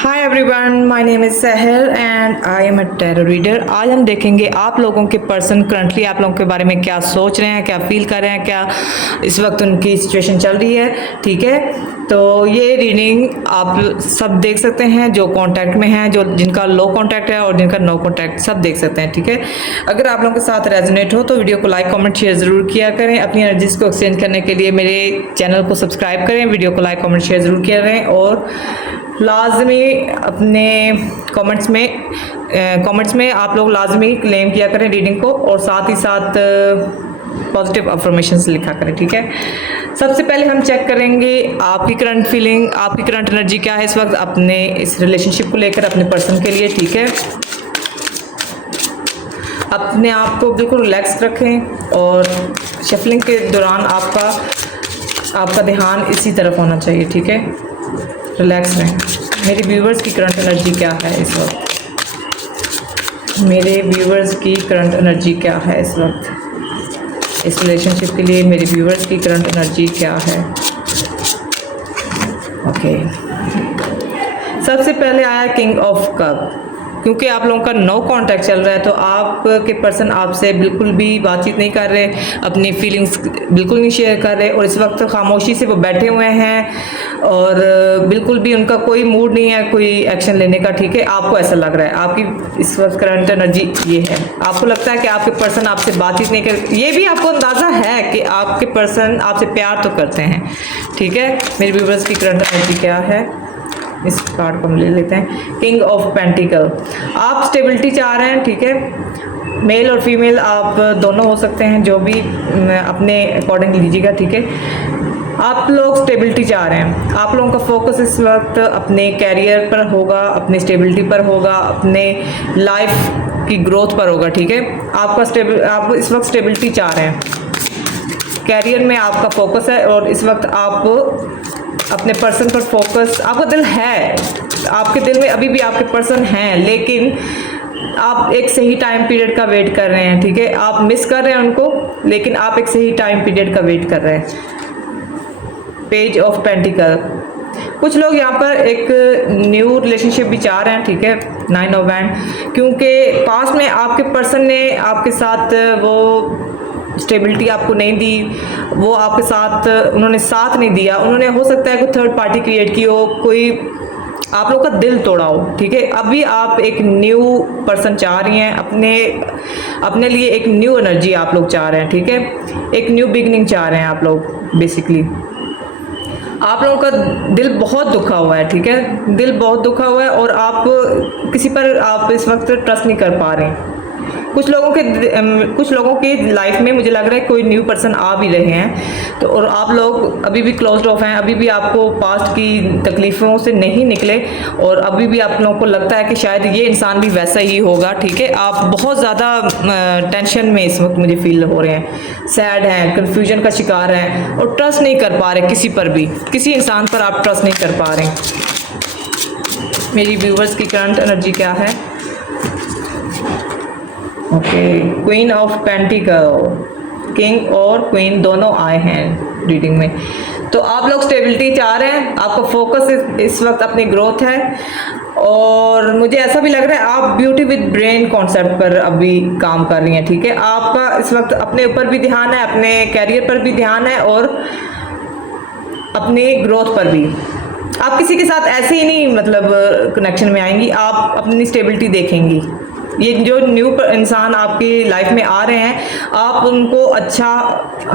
Hi everyone, my name is Sahal and I am a tarot reader. आज हम देखेंगे आप लोगों के पर्सन करंटली आप लोगों के बारे में क्या सोच रहे हैं, क्या फील कर रहे हैं, क्या इस वक्त उनकी सिचुएशन चल रही है। ठीक है, तो ये रीडिंग आप सब देख सकते हैं, जो कांटेक्ट में हैं, जो जिनका लो कांटेक्ट है और जिनका नो कांटेक्ट, सब देख सकते हैं। ठीक है, अगर आप लोगों के साथ रेजोनेट हो तो वीडियो को लाइक कमेंट शेयर ज़रूर किया करें। अपनी एनर्जीज को एक्सचेंज करने के लिए मेरे चैनल को सब्सक्राइब करें, वीडियो को लाइक कमेंट शेयर ज़रूर किया करें और लाजमी अपने कमेंट्स में आप लोग लाजमी क्लेम किया करें रीडिंग को, और साथ ही साथ पॉजिटिव अफर्मेशंस लिखा करें। ठीक है, सबसे पहले हम चेक करेंगे आपकी करंट फीलिंग, आपकी करंट एनर्जी क्या है इस वक्त अपने इस रिलेशनशिप को लेकर, अपने पर्सन के लिए। ठीक है, अपने आप को बिल्कुल रिलैक्स रखें और शफलिंग के दौरान आपका ध्यान इसी तरफ होना चाहिए। ठीक है, रिलैक्स रहें। मेरे व्यूवर्स की करंट एनर्जी क्या है इस वक्त, मेरे व्यूवर्स की करंट एनर्जी क्या है इस वक्त इस रिलेशनशिप के लिए, मेरे व्यूवर्स की करंट एनर्जी क्या है। ओके, सबसे पहले आया किंग ऑफ कप। क्योंकि आप लोगों का नो कांटेक्ट चल रहा है तो आपके पर्सन आपसे बिल्कुल भी बातचीत नहीं कर रहे, अपनी फीलिंग्स बिल्कुल नहीं शेयर कर रहे, और इस वक्त खामोशी से वो बैठे हुए हैं और बिल्कुल भी उनका कोई मूड नहीं है कोई एक्शन लेने का। ठीक है, आपको ऐसा लग रहा है, आपकी इस वक्त करंट एनर्जी ये है, आपको लगता है कि आपके पर्सन आपसे बातचीत नहीं कर, ये भी आपको अंदाज़ा है कि आपके पर्सन आपसे प्यार तो करते हैं। ठीक है, मेरे व्यूवर्स की करंट एनर्जी क्या है, इस कार्ड को हम ले लेते हैं। किंग ऑफ पेंटिकल, आप स्टेबिलिटी चाह रहे हैं। ठीक है, मेल और फीमेल आप दोनों हो सकते हैं, जो भी अपने अकॉर्डिंग लीजिएगा। ठीक है, आप लोग स्टेबिलिटी चाह रहे हैं, आप लोगों का फोकस इस वक्त अपने कैरियर पर होगा, अपने स्टेबिलिटी पर होगा, अपने लाइफ की ग्रोथ पर होगा। ठीक है, आप इस वक्त स्टेबिलिटी चाह रहे हैं, कैरियर में आपका फोकस है और इस वक्त आप अपने पर्सन पर फोकस, आपका दिल है, आपके दिल में अभी भी आपके पर्सन हैं, लेकिन आप एक सही टाइम पीरियड का वेट कर रहे हैं। ठीक है, आप मिस कर रहे हैं उनको, लेकिन आप एक सही टाइम पीरियड का वेट कर रहे हैं। पेज ऑफ पेंटिकल, कुछ लोग यहाँ पर एक न्यू रिलेशनशिप भी चाह रहे हैं। ठीक है, 9 ऑफ वैंड, क्योंकि पास में आपके पर्सन ने आपके साथ वो स्टेबिलिटी आपको नहीं दी, वो आपके साथ उन्होंने साथ नहीं दिया, उन्होंने हो सकता है कोई थर्ड पार्टी क्रिएट की हो, कोई आप लोग का दिल तोड़ा हो। ठीक है, अभी आप एक न्यू पर्सन चाह रही हैं, अपने लिए एक न्यू एनर्जी आप लोग चाह रहे हैं। ठीक है, एक न्यू बिगनिंग चाह रहे हैं आप लोग। बेसिकली आप लोगों का दिल बहुत दुखा हुआ है। ठीक है, दिल बहुत दुखा हुआ है और आप किसी पर आप इस वक्त ट्रस्ट नहीं कर पा रहे हैं। कुछ लोगों के लाइफ में मुझे लग रहा है कोई न्यू पर्सन आ भी रहे हैं, तो और आप लोग अभी भी क्लोज्ड ऑफ हैं, अभी भी आपको पास्ट की तकलीफ़ों से नहीं निकले और अभी भी आप लोगों को लगता है कि शायद ये इंसान भी वैसा ही होगा। ठीक है, आप बहुत ज़्यादा टेंशन में इस वक्त मुझे फील हो रहे हैं, सैड हैं, कन्फ्यूजन का शिकार हैं और ट्रस्ट नहीं कर पा रहे किसी पर भी, किसी इंसान पर आप ट्रस्ट नहीं कर पा रहे। मेरी व्यूवर्स की करंट एनर्जी क्या है। Okay, queen of pentacle, king और क्वीन दोनों आए हैं रीडिंग में। तो आप लोग स्टेबिलिटी चाह रहे हैं, आपका फोकस इस वक्त अपनी ग्रोथ है और मुझे ऐसा भी लग रहा है आप ब्यूटी विद ब्रेन कॉन्सेप्ट पर अभी काम कर रही हैं। ठीक है, आपका इस वक्त अपने ऊपर भी ध्यान है, अपने कैरियर पर भी ध्यान है और अपनी ग्रोथ पर भी। आप किसी के साथ ऐसे ही नहीं मतलब कनेक्शन में आएंगी, आप अपनी स्टेबिलिटी देखेंगी। ये जो न्यू इंसान आपकी लाइफ में आ रहे हैं, आप उनको अच्छा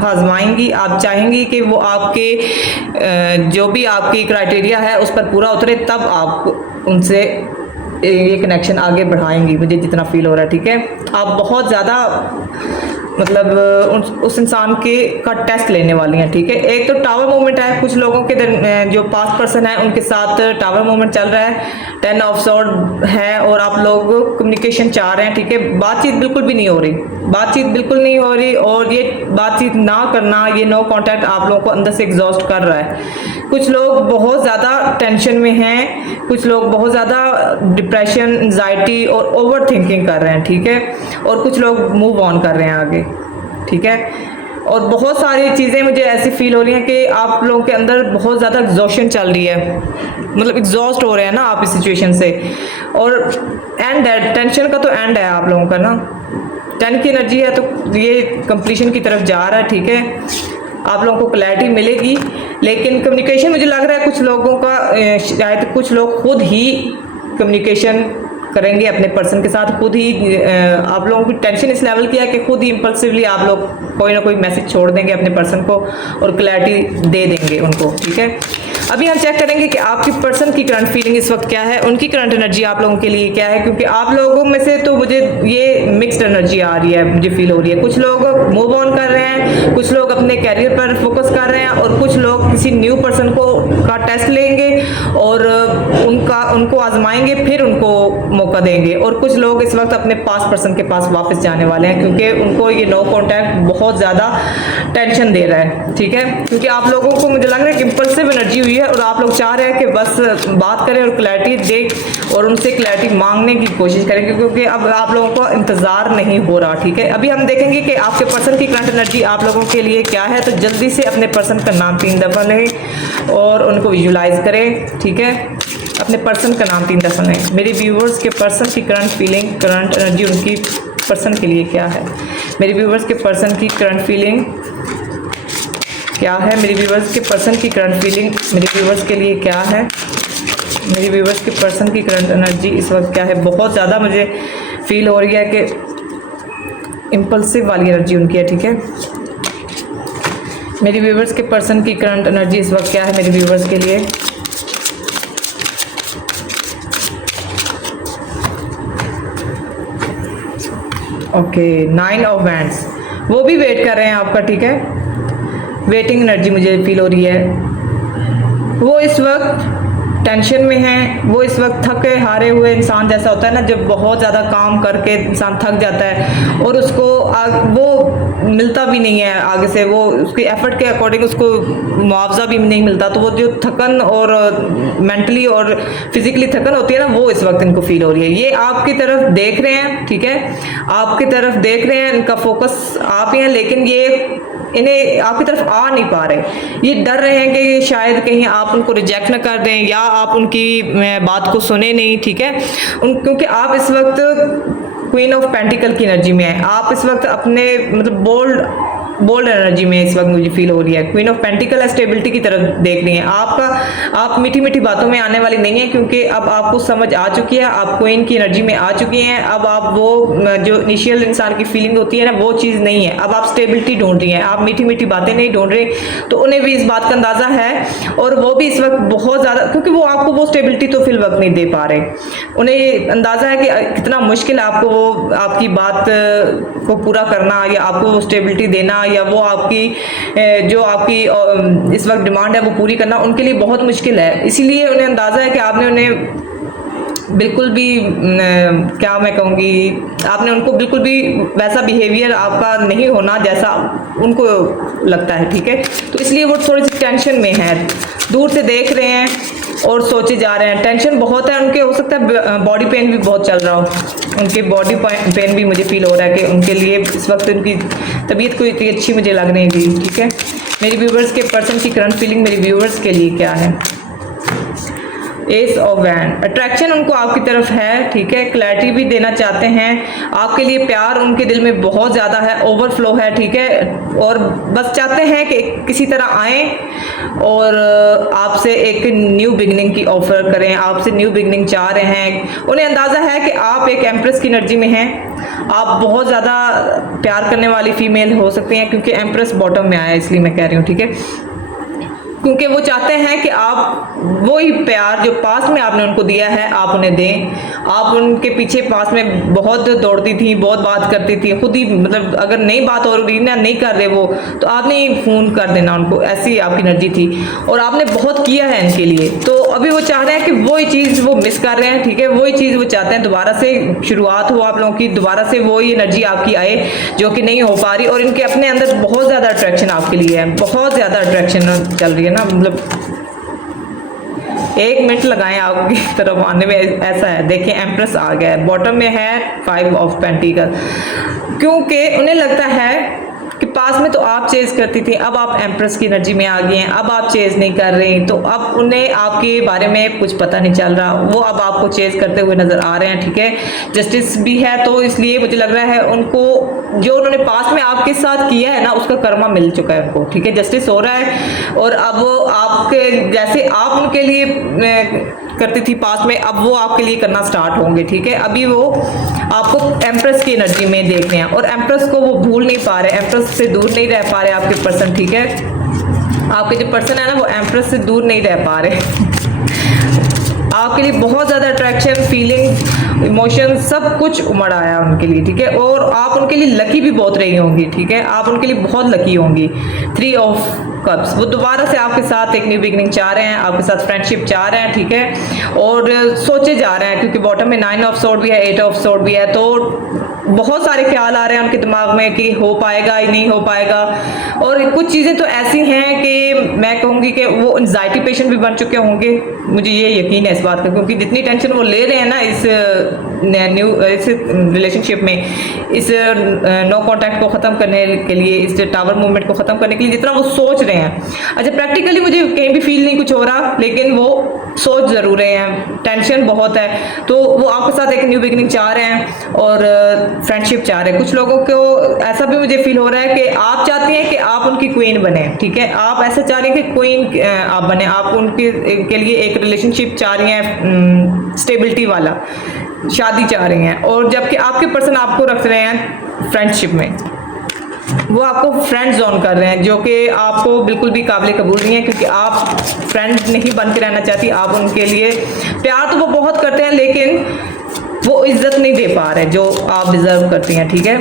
आजमाएंगी, आप चाहेंगी कि वो आपके जो भी आपकी क्राइटेरिया है उस पर पूरा उतरे, तब आप उनसे ये कनेक्शन आगे बढ़ाएंगी, मुझे जितना फील हो रहा है। ठीक है, आप बहुत ज़्यादा मतलब उस इंसान का टेस्ट लेने वाली हैं। ठीक है, एक तो टावर मूवमेंट है, कुछ लोगों के जो पास्ट पर्सन है उनके साथ टावर मूवमेंट चल रहा है, 10 ऑफ सॉर्ड है और आप लोग कम्युनिकेशन चाह रहे हैं। ठीक है, बातचीत बिल्कुल भी नहीं हो रही, बातचीत बिल्कुल नहीं हो रही और ये बातचीत ना करना, ये नो कांटेक्ट आप लोगों को अंदर से एग्जॉस्ट कर रहा है। कुछ लोग बहुत ज़्यादा टेंशन में हैं, कुछ लोग बहुत ज़्यादा डिप्रेशन, एंजाइटी और ओवर थिंकिंग कर रहे हैं। ठीक है, और कुछ लोग मूव ऑन कर रहे हैं आगे। ठीक है, और बहुत सारी चीज़ें मुझे ऐसी फील हो रही हैं कि आप लोगों के अंदर बहुत ज़्यादा एग्जॉशन चल रही है, मतलब एग्जॉस्ट हो रहे हैं ना आप इस सिचुएशन से। और एंड है, टेंशन का तो एंड है आप लोगों का ना। 10 की एनर्जी है तो ये कंप्लीशन की तरफ जा रहा है, ठीक है। आप लोगों को क्लैरिटी मिलेगी, लेकिन कम्युनिकेशन मुझे लग रहा है कुछ लोगों का शायद कुछ लोग खुद ही कम्युनिकेशन करेंगे अपने पर्सन के साथ, खुद ही आप लोगों की टेंशन इस लेवल की है कि खुद ही इम्पल्सिवली आप लोग कोई ना कोई मैसेज छोड़ देंगे अपने पर्सन को और क्लैरिटी दे देंगे उनको, ठीक है। अभी हम चेक करेंगे कि आपकी पर्सन की करंट फीलिंग इस वक्त क्या है, उनकी करंट एनर्जी आप लोगों के लिए क्या है, क्योंकि आप लोगों में से तो मुझे ये मिक्स्ड एनर्जी आ रही है, मुझे फील हो रही है। कुछ लोग मूव ऑन कर रहे हैं, कुछ लोग अपने कैरियर पर फोकस कर रहे हैं, और कुछ लोग किसी न्यू पर्सन को का टेस्ट लेंगे और उनको आजमाएंगे, फिर उनको मौका देंगे। और कुछ लोग इस वक्त अपने पास पर्सन के पास वापस जाने वाले हैं, क्योंकि उनको ये नो कॉन्टैक्ट बहुत ज़्यादा टेंशन दे रहा है, ठीक है। क्योंकि आप लोगों को मुझे लग रहा है कि इम्पल्सिव एनर्जी हुई है और आप लोग चाह रहे हैं कि बस बात करें और क्लैरिटी दें और उनसे क्लैरिटी मांगने की कोशिश करें, क्योंकि अब आप लोगों को इंतज़ार नहीं हो रहा, ठीक है। अभी हम देखेंगे कि आपके पर्सन की करंट एनर्जी आप लोगों के लिए क्या है। तो जल्दी से अपने पर्सन का नाम 3 दफ़ा लें और उनको विजुलाइज करें, ठीक है। अपने पर्सन का नाम 3 दफ़ा लें। मेरे व्यूवर्स के पर्सन की करंट फीलिंग, करंट एनर्जी उनकी पर्सन के लिए क्या है। मेरे व्यूवर्स के पर्सन की करंट फीलिंग क्या है। मेरे व्यूवर्स के पर्सन की करंट फीलिंग मेरे व्यूवर्स के लिए क्या है। मेरे व्यूवर्स के पर्सन की करंट एनर्जी इस वक्त क्या है। बहुत ज़्यादा मुझे फील हो रही है कि इम्पल्सिव वाली एनर्जी उनकी है, ठीक है। मेरे व्यूवर्स के पर्सन की करंट एनर्जी इस वक्त क्या है मेरे व्यूवर्स के लिए। ओके, 9 ऑफ वैंड्स, वो भी वेट कर रहे हैं आपका, ठीक है। वेटिंग एनर्जी मुझे फील हो रही है। वो इस वक्त टेंशन में हैं, वो इस वक्त थके हारे हुए इंसान जैसा होता है ना, जब बहुत ज़्यादा काम करके इंसान थक जाता है और उसको वो मिलता भी नहीं है आगे से, वो उसकी एफर्ट के अकॉर्डिंग उसको मुआवजा भी नहीं मिलता, तो वो जो थकन और मेंटली और फिजिकली थकन होती है ना, वो इस वक्त इनको फील हो रही है। ये आपकी तरफ देख रहे हैं, ठीक है, आपकी तरफ देख रहे हैं, इनका फोकस आप ही हैं, लेकिन ये इन्हें आपकी तरफ आ नहीं पा रहे। ये डर रहे हैं कि शायद कहीं आप उनको रिजेक्ट ना कर दें या आप उनकी बात को सुने नहीं, ठीक है। क्योंकि आप इस वक्त क्वीन ऑफ पेंटिकल की एनर्जी में है। आप इस वक्त अपने मतलब बोल्ड एनर्जी में इस वक्त मुझे फील हो रही है। क्वीन ऑफ पेंटिकल स्टेबिलिटी की तरफ देख रही हैं। आप मीठी मीठी बातों में आने वाली नहीं है, क्योंकि अब आपको समझ आ चुकी है, आप क्वीन की एनर्जी में आ चुकी हैं। अब आप वो जो इनिशियल इंसान की फीलिंग होती है ना, वो चीज़ नहीं है। अब आप स्टेबिलिटी ढूंढ रही हैं, आप मीठी मीठी बातें नहीं ढूंढ रहे। तो उन्हें भी इस बात का अंदाज़ा है और वो भी इस वक्त बहुत ज़्यादा, क्योंकि वो आपको वो स्टेबिलिटी तो फिल वक्त नहीं दे पा रहे। उन्हें अंदाज़ा है कि कितना मुश्किल है आपको वो आपकी बात को पूरा करना या आपको वो स्टेबिलिटी देना या वो आपकी जो आपकी इस वक्त डिमांड है वो पूरी करना उनके लिए बहुत मुश्किल है। इसीलिए उन्हें अंदाज़ा है कि आपने उन्हें बिल्कुल भी क्या मैं कहूँगी, आपने उनको बिल्कुल भी वैसा बिहेवियर आपका नहीं होना जैसा उनको लगता है, ठीक है। तो इसलिए वो थोड़ी सी टेंशन में है, दूर से देख रहे हैं और सोचे जा रहे हैं। टेंशन बहुत है उनके, हो सकता है बॉडी पेन भी बहुत चल रहा हो, उनके बॉडी पेन भी मुझे फील हो रहा है कि उनके लिए इस वक्त उनकी तबीयत कोई इतनी अच्छी मुझे लग नहीं रही, ठीक है। मेरी व्यूवर्स के पर्सन की करंट फीलिंग मेरी व्यूवर्स के लिए क्या है। एस ऑफ वैंड, अट्रैक्शन उनको आपकी तरफ है, ठीक है। क्लैरिटी भी देना चाहते हैं, आपके लिए प्यार उनके दिल में बहुत ज़्यादा है, ओवरफ्लो है, ठीक है। और बस चाहते हैं कि किसी तरह आएँ और आपसे एक न्यू बिगनिंग की ऑफर करें, आपसे न्यू बिगनिंग चाह रहे हैं। उन्हें अंदाज़ा है कि आप एक एम्प्रेस की एनर्जी में हैं, आप बहुत ज़्यादा प्यार करने वाली फीमेल हो सकती हैं, क्योंकि एम्प्रेस बॉटम में आया इसलिए मैं कह रही हूँ, ठीक है। क्योंकि वो चाहते हैं कि आप वही प्यार जो पास में आपने उनको दिया है आप उन्हें दें। आप उनके पीछे पास में बहुत दौड़ती थी, बहुत बात करती थी, खुद ही मतलब अगर नहीं बात हो रही ना, नहीं कर रहे वो, तो आपने ही फ़ोन कर देना उनको, ऐसी आपकी एनर्जी थी और आपने बहुत किया है इनके लिए। तो अभी वो चाह रहे हैं कि वही चीज़ वो मिस कर रहे हैं, ठीक है। वही चीज़ वो चाहते हैं दोबारा से शुरुआत हो आप लोगों की, दोबारा से वही एनर्जी आपकी आए जो कि नहीं हो पा रही। और इनके अपने अंदर बहुत ज़्यादा अट्रैक्शन आपके लिए है, बहुत ज़्यादा अट्रैक्शन चल रही है ना, मतलब 1 मिनट लगाएं आपकी तरफ आने में। ऐसा है, देखिए एम्प्रेस आ गया है, बॉटम में है 5 ऑफ पेंटिकल, क्योंकि उन्हें लगता है कि पास में तो आप चेज करती थी, अब आप एम्प्रेस की एनर्जी में आ गई हैं, अब आप चेज नहीं कर रही, तो अब उन्हें आपके बारे में कुछ पता नहीं चल रहा, वो अब आपको चेज करते हुए नजर आ रहे हैं, ठीक है। जस्टिस भी है, तो इसलिए मुझे लग रहा है उनको जो उन्होंने पास में आपके साथ किया है ना, उसका कर्मा मिल चुका है उनको, ठीक है। जस्टिस हो रहा है और अब आपके जैसे आप उनके लिए करती थी पास में, अब वो आपके लिए करना स्टार्ट होंगे, ठीक है। अभी वो आपको एम्प्रेस की एनर्जी में देख रहे हैं और एम्प्रेस को वो भूल नहीं पा रहे, एम्प्रेस से दूर नहीं रह पा रहे आपके पर्सन, ठीक है। आपके जो पर्सन है ना, वो एम्प्रेस से दूर नहीं रह पा रहे आपके लिए बहुत ज़्यादा अट्रैक्शन, फीलिंग, इमोशन सब कुछ उमड़ आया उनके लिए, ठीक है। और आप उनके लिए लकी भी बहुत रही होंगी, ठीक है। आप उनके लिए बहुत लकी होंगी। 3 ऑफ कप्स, वो दोबारा से आपके साथ एक न्यू बिगनिंग चाह रहे हैं, आपके साथ फ्रेंडशिप चाह रहे हैं, ठीक है। और सोचे जा रहे हैं, क्योंकि बॉटम में 9 ऑफ सोर्ड भी है, 8 ऑफ सोर्ड भी है, तो बहुत सारे ख्याल आ रहे हैं उनके दिमाग में कि हो पाएगा या नहीं हो पाएगा। और कुछ चीज़ें तो ऐसी हैं कि मैं कहूँगी कि वो एंजाइटी पेशेंट भी बन चुके होंगे, मुझे ये यकीन है इस बात का, क्योंकि जितनी टेंशन वो ले रहे हैं ना इस रिलेशनशिप में, इस नो कॉन्टैक्ट को ख़त्म करने के लिए, इस टावर मूवमेंट को ख़त्म करने के लिए, जितना वो सोच रहे हैं। अच्छा, प्रैक्टिकली मुझे कहीं भी फील नहीं कुछ हो रहा, लेकिन वो सोच ज़रूर रहे हैं, टेंशन बहुत है, तो वो आपके साथ एक न्यू बिगनिंग चाह रहे हैं और फ्रेंडशिप चाह रहे हैं। कुछ लोगों को ऐसा भी मुझे फील हो रहा है कि आप चाहती हैं कि आप उनकी क्वीन बने, ठीक है। आप ऐसा चाह रही हैं कि क्वीन आप बने, आप उनके के लिए एक रिलेशनशिप चाह रही हैं, स्टेबिलिटी वाला, शादी चाह रही हैं। और जबकि आपके पर्सन आपको रख रहे हैं फ्रेंडशिप में, वो आपको फ्रेंड जोन कर रहे हैं, जो कि आपको बिल्कुल भी काबिल कबूल नहीं है, क्योंकि आप फ्रेंड नहीं बन के रहना चाहती। आप उनके लिए प्यार तो वो बहुत करते हैं, लेकिन वो इज्जत नहीं दे पा रहे जो आप डिजर्व करती हैं, ठीक है।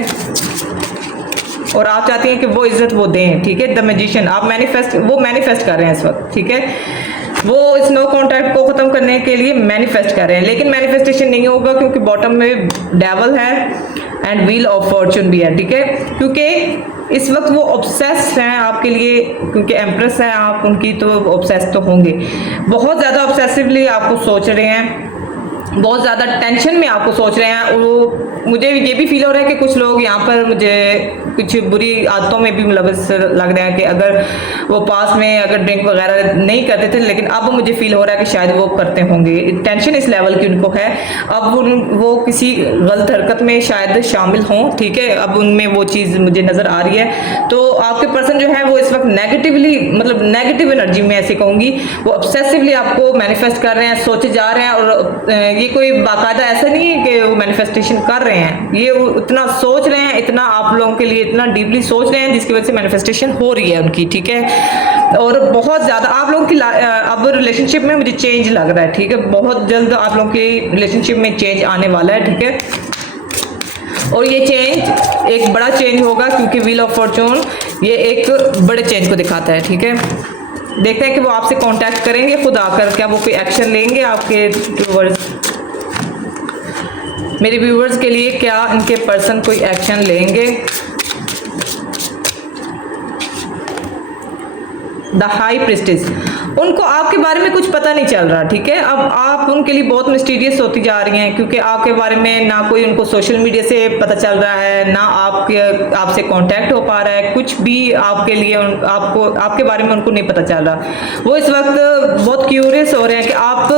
और आप चाहती हैं कि वो इज्जत वो दें, ठीक है। द मैजिशियन, आप मैनिफेस्ट कर रहे हैं इस वक्त, ठीक है। वो इस नो कॉन्टैक्ट को ख़त्म करने के लिए मैनिफेस्ट कर रहे हैं, लेकिन मैनिफेस्टेशन नहीं होगा, क्योंकि बॉटम में डेवल है एंड व्हील ऑफ फॉर्चून भी है, ठीक है। क्योंकि इस वक्त वो ऑब्सेस्ड हैं आपके लिए, क्योंकि एम्प्रेस हैं आप उनकी, तो ऑब्सेस्ड तो होंगे, बहुत ज़्यादा ऑब्सेसिवली आपको सोच रहे हैं, बहुत ज़्यादा टेंशन में आपको सोच रहे हैं। वो मुझे ये भी फील हो रहा है कि कुछ लोग यहाँ पर मुझे कुछ बुरी आदतों में भी मुलव्वस लग रहे हैं, कि अगर वो पास में अगर ड्रिंक वगैरह नहीं करते थे, लेकिन अब मुझे फील हो रहा है कि शायद वो करते होंगे। टेंशन इस लेवल की उनको है, अब वो किसी गलत हरकत में शायद शामिल हों, ठीक है। अब उनमें वो चीज़ मुझे नज़र आ रही है। तो आपके पर्सन जो है वो इस वक्त नेगेटिवली, मतलब नेगेटिव एनर्जी में ऐसे कहूँगी, वो ऑब्सेसिवली आपको मैनिफेस्ट कर रहे हैं, सोचे जा रहे हैं। और ये कोई बाकायदा ऐसा नहीं है कि वो मैनिफेस्टेशन कर रहे हैं, ये इतना सोच रहे हैं, इतना आप लोगों के लिए इतना डीपली सोच रहे हैं, जिसकी वजह से मैनिफेस्टेशन हो रही है उनकी, ठीक है। और बहुत ज़्यादा आप लोगों की अब रिलेशनशिप में मुझे चेंज लग रहा है, ठीक है। बहुत जल्द आप लोगों की रिलेशनशिप में चेंज आने वाला है, ठीक है। और ये चेंज एक बड़ा चेंज होगा, क्योंकि व्हील ऑफ फॉर्चून ये एक बड़े चेंज को दिखाता है, ठीक है। देखते हैं कि वो आपसे कांटेक्ट करेंगे खुद आकर, क्या वो कोई एक्शन लेंगे आपके व्यूअर्स, मेरे व्यूअर्स के लिए, क्या इनके पर्सन कोई एक्शन लेंगे। द हाई प्रिस्टेस, उनको आपके बारे में कुछ पता नहीं चल रहा, ठीक है। अब आप उनके लिए बहुत मिस्टीरियस होती जा रही हैं, क्योंकि आपके बारे में ना कोई उनको सोशल मीडिया से पता चल रहा है, ना आपसे कांटेक्ट हो पा रहा है, कुछ भी आपके लिए आपके बारे में उनको नहीं पता चल रहा। वो इस वक्त बहुत क्यूरियस हो रहे हैं कि आप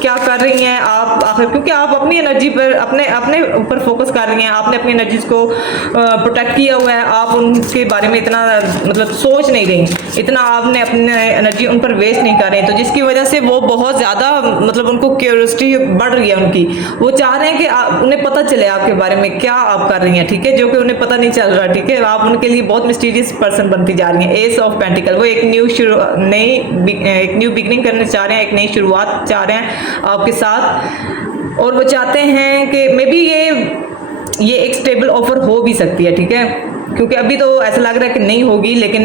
क्या कर रही हैं, आप आखिर, क्योंकि आप अपनी एनर्जी पर अपने ऊपर फोकस कर रही हैं, आपने अपनी एनर्जीज को प्रोटेक्ट किया हुआ है, आप उनके बारे में इतना मतलब सोच नहीं रही, इतना आपने अपनी एनर्जी उन पर वेस्ट नहीं कर रहे हैं, तो जिसकी वजह से वो बहुत ज़्यादा मतलब उनको क्यूरियोसिटी बढ़ रही है उनकी। वो चाह रहे हैं कि उन्हें पता चले आपके बारे में क्या आप कर रही हैं, ठीक है, जो कि उन्हें पता नहीं चल रहा, ठीक है। आप उनके लिए बहुत मिस्टीरियस पर्सन बनती जा रही हैं। एस ऑफ पेंटिकल, वो एक न्यू बिगनिंग करना चाह रहे हैं, एक नई शुरुआत चाह रहे हैं आपके साथ। और वो चाहते हैं कि मे बी ये एक स्टेबल ऑफर हो भी सकती है, ठीक है, क्योंकि अभी तो ऐसा लग रहा है कि नहीं होगी, लेकिन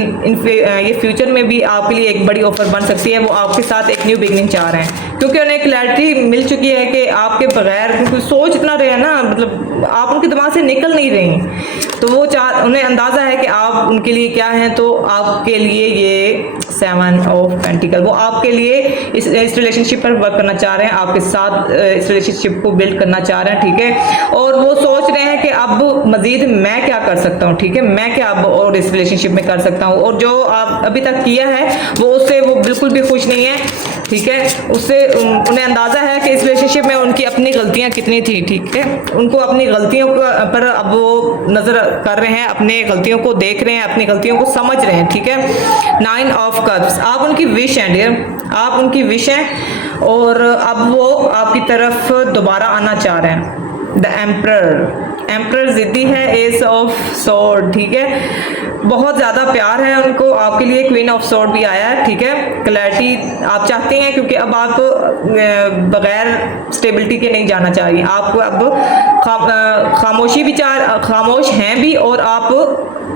ये फ्यूचर में भी आपके लिए एक बड़ी ऑफर बन सकती है। वो आपके साथ एक न्यू बिगनिंग चाह रहे हैं, क्योंकि उन्हें क्लैरिटी मिल चुकी है कि आपके बगैर, क्योंकि सोच इतना रहे ना, मतलब आप उनके दिमाग से निकल नहीं रही, तो वो उन्हें अंदाज़ा है कि आप उनके लिए क्या हैं। तो आपके लिए ये 7 ऑफ पेंटिकल, वो आपके लिए इस रिलेशनशिप पर वर्क करना चाह रहे हैं, आपके साथ इस रिलेशनशिप को बिल्ड करना चाह रहे हैं, ठीक है। और वो सोच रहे हैं कि अब मजीद मैं क्या कर सकता हूँ, ठीक है, मैं क्या अब और इस रिलेशनशिप में कर सकता हूँ। और जो आप अभी तक किया है उससे वो बिल्कुल भी खुश नहीं है, ठीक है। उससे उन्हें अंदाज़ा है कि इस रिलेशनशिप में उनकी अपनी गलतियां कितनी थी, ठीक है। उनको अपनी गलतियों पर अब वो नज़र कर रहे हैं, अपने गलतियों को देख रहे हैं, अपनी गलतियों को समझ रहे हैं, ठीक है। 9 ऑफ कप्स, आप उनकी विश हैं डियर, आप उनकी विश हैं और अब वो आपकी तरफ दोबारा आना चाह रहे हैं। द एम्परर जिद्दी है, एस ऑफ स्वॉर्ड, ठीक है। बहुत ज़्यादा प्यार है उनको आपके लिए, क्वीन ऑफ स्वॉर्ड भी आया है, ठीक है। क्लैरिटी आप चाहते हैं, क्योंकि अब आप बगैर स्टेबिलिटी के नहीं जाना चाहिए, आप अब खामोश हैं भी और आप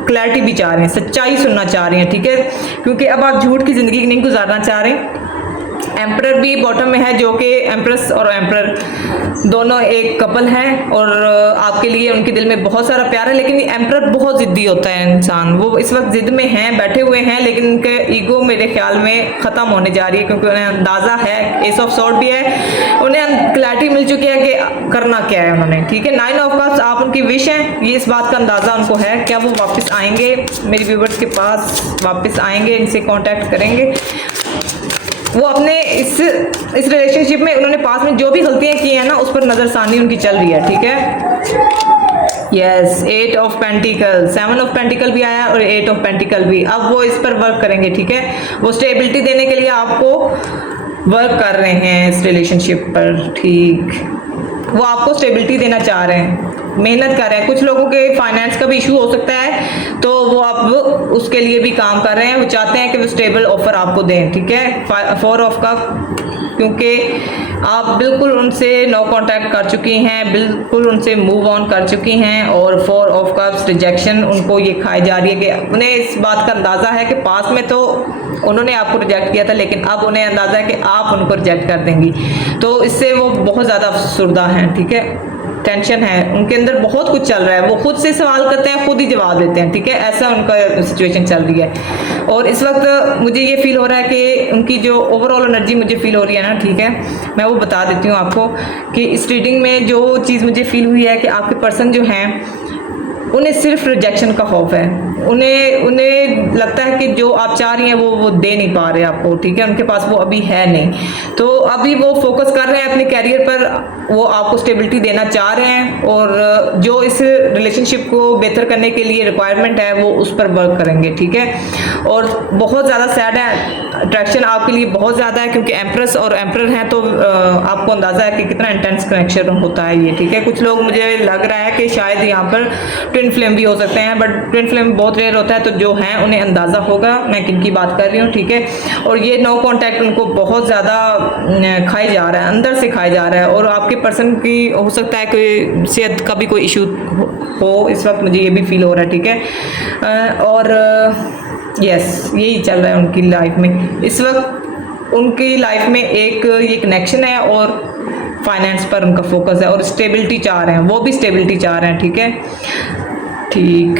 क्लैरिटी भी चाह रहे हैं, सच्चाई सुनना चाह रहे हैं, ठीक है। क्योंकि अब आप झूठ की ज़िंदगी नहीं गुजारना चाह रहे। एम्परर भी बॉटम में है, जो कि एम्प्रेस और एम्परर दोनों एक कपल हैं और आपके लिए उनके दिल में बहुत सारा प्यार है। लेकिन एम्परर बहुत ज़िद्दी होता है इंसान, वो इस वक्त ज़िद में हैं, बैठे हुए हैं, लेकिन उनके ईगो मेरे ख्याल में ख़त्म होने जा रही है, क्योंकि उन्हें अंदाज़ा है, एस ऑफ स्वॉर्ड भी है, उन्हें क्लैरिटी मिल चुकी है कि करना क्या है उन्होंने, ठीक है। 9 ऑफ कप्स, आप उनकी विश हैं, ये इस बात का अंदाज़ा उनको है। क्या वो वापस आएंगे मेरे व्यूवर्स के पास, वापस आएंगे, इनसे कॉन्टैक्ट करेंगे। वो अपने इस रिलेशनशिप में उन्होंने पास में जो भी गलतियां की हैं ना, उस पर नज़रसानी उनकी चल रही है, ठीक है। Yes, 8 of pentacle, 7 of pentacle भी आया और 8 ऑफ पेंटिकल भी। अब वो इस पर वर्क करेंगे, ठीक है। वो स्टेबिलिटी देने के लिए आपको वर्क कर रहे हैं इस रिलेशनशिप पर, ठीक। वो आपको स्टेबिलिटी देना चाह रहे हैं, मेहनत कर रहे हैं। कुछ लोगों के फाइनेंस का भी इशू हो सकता है, तो वो अब उसके लिए भी काम कर रहे हैं। वो चाहते हैं कि वो स्टेबल ऑफर आपको दें, ठीक है। 4 ऑफ कप, क्योंकि आप बिल्कुल उनसे नो कांटेक्ट कर चुकी हैं, बिल्कुल उनसे मूव ऑन कर चुकी हैं। और 4 ऑफ कप्स, रिजेक्शन उनको ये खाई जा रही है कि उन्हें इस बात का अंदाज़ा है कि पास में तो उन्होंने आपको रिजेक्ट किया था, लेकिन अब उन्हें अंदाज़ा है कि आप उनको रिजेक्ट कर देंगी, तो इससे वो बहुत ज़्यादा अफसरदा हैं, ठीक है। टेंशन है उनके अंदर, बहुत कुछ चल रहा है, वो खुद से सवाल करते हैं, खुद ही जवाब देते हैं, ठीक है। ऐसा उनका सिचुएशन चल रही है। और इस वक्त मुझे ये फील हो रहा है कि उनकी जो ओवरऑल एनर्जी मुझे फील हो रही है ना, ठीक है, मैं वो बता देती हूँ आपको कि इस रीडिंग में जो चीज़ मुझे फील हुई है कि आपके पर्सन जो हैं उन्हें सिर्फ रिजेक्शन का खौफ है। उन्हें लगता है कि जो आप चाह रही हैं वो दे नहीं पा रहे आपको, ठीक है। उनके पास वो अभी है नहीं, तो अभी वो फोकस कर रहे हैं अपने कैरियर पर, वो आपको स्टेबिलिटी देना चाह रहे हैं और जो इस रिलेशनशिप को बेहतर करने के लिए रिक्वायरमेंट है वो उस पर वर्क करेंगे, ठीक है। और बहुत ज़्यादा सैड है, अट्रैक्शन आपके लिए बहुत ज़्यादा है, क्योंकि एम्प्रेस और एम्परर हैं, तो आपको अंदाज़ा है कि कितना इंटेंस कनेक्शन होता है ये, ठीक है। कुछ लोग, मुझे लग रहा है कि शायद यहाँ पर ट्विन फ्लेम भी हो सकते हैं, बट ट्विन फ्लेम बहुत रेयर होता है, तो जो हैं उन्हें अंदाज़ा होगा मैं किन की बात कर रही हूँ, ठीक है। और ये नो कॉन्टैक्ट उनको बहुत ज़्यादा खाई जा रहा है, अंदर से खाई जा रहा है। और आपके पर्सन की हो सकता है कोई सेहत का भी कोई इशू हो इस वक्त, मुझे ये भी फील हो रहा है, ठीक है। और यस, यही चल रहा है उनकी लाइफ में इस वक्त। उनकी लाइफ में एक ये कनेक्शन है और फाइनेंस पर उनका फोकस है और स्टेबिलिटी चाह रहे हैं, वो भी स्टेबिलिटी चाह रहे हैं, ठीक है, ठीक।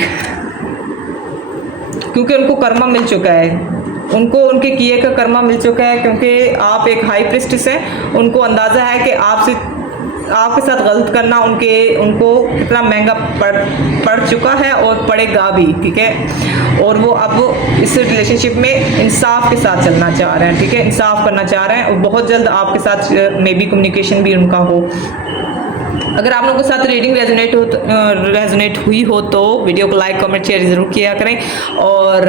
क्योंकि उनको कर्मा मिल चुका है, उनको उनके किए का कर्मा मिल चुका है, क्योंकि आप एक हाई प्रिस्टेस हैं। उनको अंदाज़ा है कि आपके साथ गलत करना उनको कितना महंगा पड़ चुका है और पड़ेगा भी, ठीक है। और वो अब इस रिलेशनशिप में इंसाफ के साथ चलना चाह रहे हैं, ठीक है, इंसाफ करना चाह रहे हैं। और बहुत जल्द आपके साथ मे बी कम्युनिकेशन भी उनका हो। अगर आप लोगों के साथ रीडिंग रेजोनेट हुई हो तो वीडियो को लाइक, कमेंट, शेयर ज़रूर किया करें और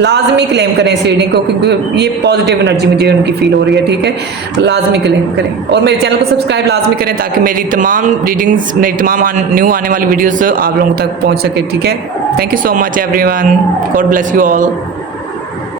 लाजमी क्लेम करें इस रीडिंग को, क्योंकि ये पॉजिटिव एनर्जी मुझे उनकी फील हो रही है, ठीक है। लाजमी क्लेम करें और मेरे चैनल को सब्सक्राइब लाजमी करें, ताकि मेरी तमाम रीडिंग्स, मेरी तमाम न्यू आने वाली वीडियोस आप लोगों तक पहुंच सके, ठीक है। Thank you so much everyone, God bless you all.